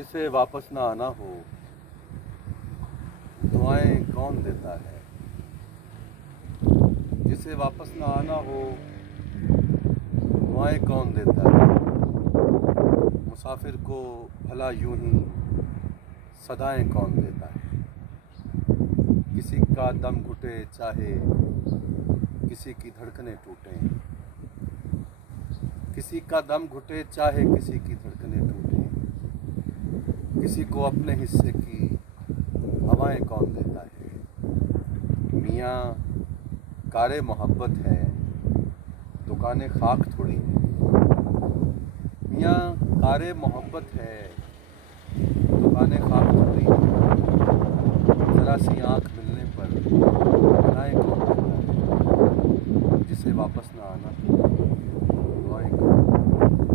जिसे वापस ना आना हो, दुआएं कौन देता है। जिसे वापस ना आना हो, दुआएं कौन देता है। मुसाफिर को भला यूं ही सदाएं कौन देता है। किसी का दम घुटे चाहे किसी की धड़कनें टूटें, किसी का दम घुटे चाहे किसी की धड़कनें टूटें। किसी को अपने हिस्से की हवाएं कौन देता है। मियाँ कारे मोहब्बत है, दुकानें खाक थोड़ी हैं। मियाँ कारे मोहब्बत है, दुकानें खाक थोड़ी हैं। ज़रा सी आँख मिलने पर बनाए कौन देता है। जिसे वापस ना आना, दुआएं कौन